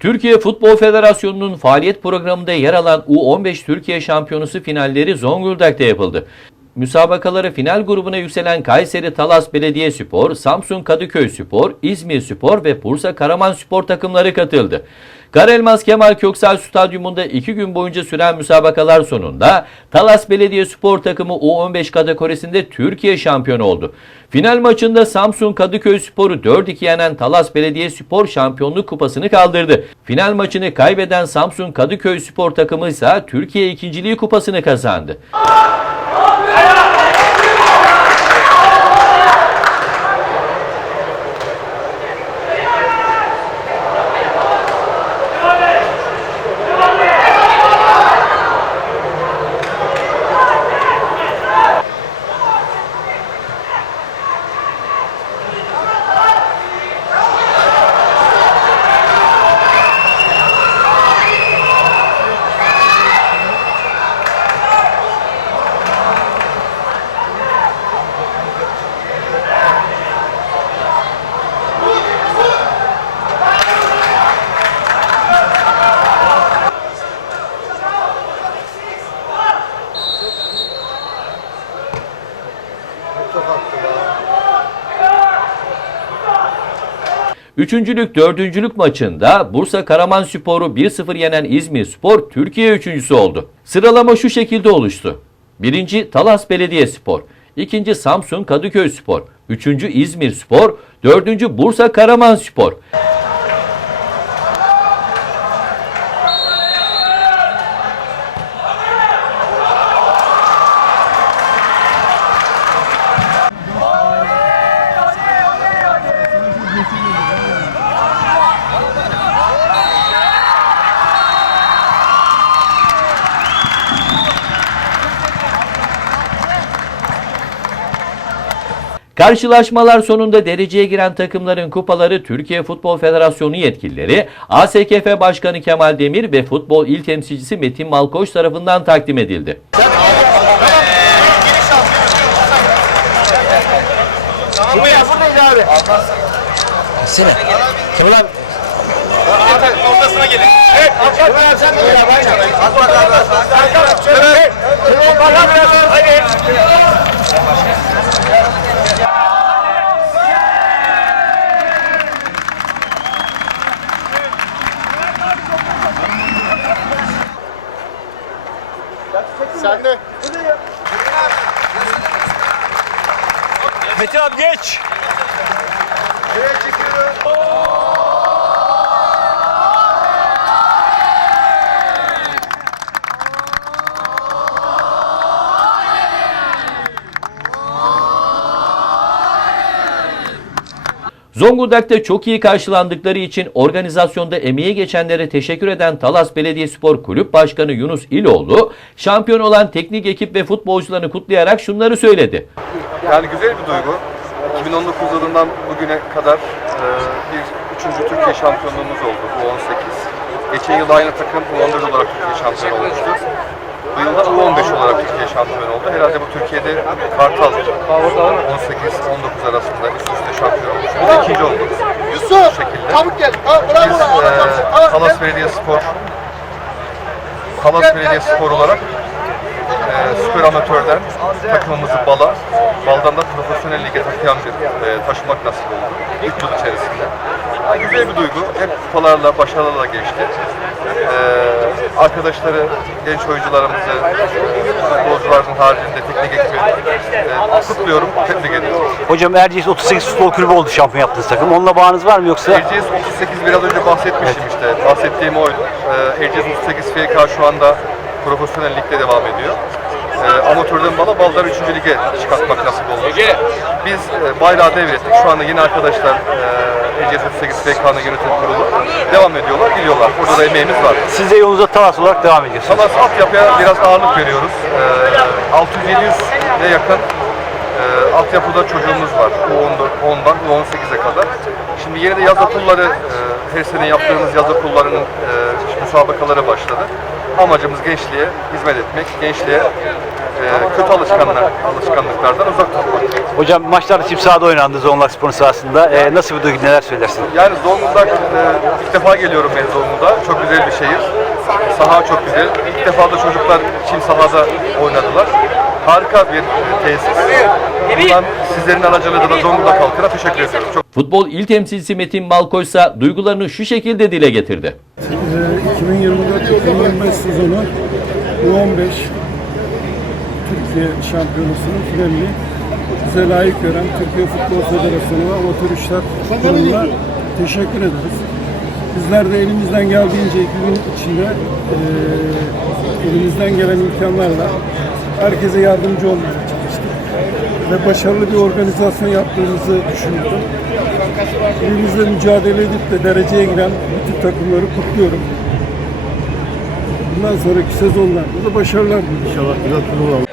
Türkiye Futbol Federasyonu'nun faaliyet programında yer alan U15 Türkiye Şampiyonası finalleri Zonguldak'ta yapıldı. Müsabakaları final grubuna yükselen Kayseri Talas Belediyespor, Samsun Kadıköy Spor, İzmir Spor ve Bursa Karaman Spor takımları katıldı. Karelmaz Kemal Köksal Stadyumunda iki gün boyunca süren müsabakalar sonunda Talas Belediyespor takımı U15 kategorisinde Türkiye şampiyonu oldu. Final maçında Samsun Kadıköy Spor'u 4-2 yenen Talas Belediyespor şampiyonluk kupasını kaldırdı. Final maçını kaybeden Samsun Kadıköy Spor takımı ise Türkiye ikinciliği kupasını kazandı. Üçüncülük, dördüncülük maçında Bursa Karaman Spor'u 1-0 yenen İzmir Spor Türkiye üçüncüsü oldu. Sıralama şu şekilde oluştu. Birinci Talas Belediyespor, ikinci Samsun Kadıköy Spor, üçüncü İzmir Spor, dördüncü Bursa Karaman Spor. Karşılaşmalar sonunda dereceye giren takımların kupaları Türkiye Futbol Federasyonu yetkilileri, ASKF Başkanı Kemal Demir ve futbol il temsilcisi Metin Malkoç tarafından takdim edildi. Ortasına. Sen de. Metin abi geç. Evet çekiyorum. Zonguldak'ta çok iyi karşılandıkları için organizasyonda emeği geçenlere teşekkür eden Talas Belediyespor Kulüp Başkanı Yunus İloğlu, şampiyon olan teknik ekip ve futbolcularını kutlayarak şunları söyledi. Yani güzel bir duygu. 2019 yılından bugüne kadar e, bir üçüncü Türkiye şampiyonluğumuz oldu bu 18. Geçen yıl aynı takım U11 olarak Türkiye şampiyonu olmuştu. Bu yılda U15 olarak Türkiye şampiyonu oldu. Herhalde bu Türkiye'de Kartal 18-19 arasında üst üste şampiyon olmuş. Bu da ikinci oldu. Yusuf. Bu şekilde. Çabuk gel. Ha, bravo. Biz e, Talas gel. Belediyespor Talas Belediyespor olarak e, süper amatörden takımımızı Bala, Bal'dan da profesyonel lige taşıyan bir e, taşımak nasip oldu. İlk yıl içerisinde. Ha, güzel bir duygu. Hep kupalarla, başarılarla geçti. E, arkadaşları, genç oyuncularımızı, futbolcuların haricinde teknik ekibi e, kutluyorum, tebrik ediyorum. Hocam Erciyes 38 Futbol Kulübü oldu şampiyon yaptığınız takım. Onunla bağınız var mı yoksa? Erciyes 38 biraz önce bahsetmiştim işte. Bahsettiğim oydu. Ee, Erciyes 38 FK şu anda profesyonel ligde devam ediyor. Ee, amatörden bala baldan 3. lige çıkartmak nasip oldu. Biz e, bayrağı devrettik. Şu anda yeni arkadaşlar e, Erciyes 38 FK'nın yönetim kurulu devam ediyorlar, gidiyorlar. Burada da emeğimiz var. Siz de yolunuza Talas olarak devam ediyorsunuz. Talas altyapıya biraz ağırlık veriyoruz. Ee, 600-700'e yakın e, altyapıda çocuğumuz var. U14, 10'dan U18'e kadar. Şimdi yeni de yaz okulları, e, her sene yaptığımız yaz okullarının e, müsabakaları başladı. Amacımız gençliğe hizmet etmek, gençliğe e, kötü alışkanlıklar, alışkanlıklardan uzak tutmak. Hocam maçlar çift sahada oynandı Zonguldak Spor sahasında. Ee, nasıl bir duygu neler söylersin? Yani Zonguldak e, ilk defa geliyorum ben Zonguldak'a. Çok güzel bir şehir. Saha çok güzel. İlk defa da çocuklar çim sahada oynadılar. Harika bir e, tesis. Bundan sizlerin aracılığıyla da Zonguldak halkına teşekkür ediyorum. Çok Futbol il temsilcisi Metin Malkoç ise duygularını şu şekilde dile getirdi. Ee, 2024-2025 sezonu U15 Türkiye Şampiyonası'nın finalini bize layık gören Türkiye Futbol Federasyonu ve Amatör İşler Kurulu'na teşekkür ederiz. Bizler de elimizden geldiğince iki gün içinde eee, elimizden gelen imkanlarla herkese yardımcı olmaya çalıştık. Ve başarılı bir organizasyon yaptığımızı düşünüyorum. Elimizde mücadele edip de dereceye giren bütün takımları kutluyorum. Bundan sonraki sezonlarda da başarılar diliyorum. İnşallah güzel turnuva.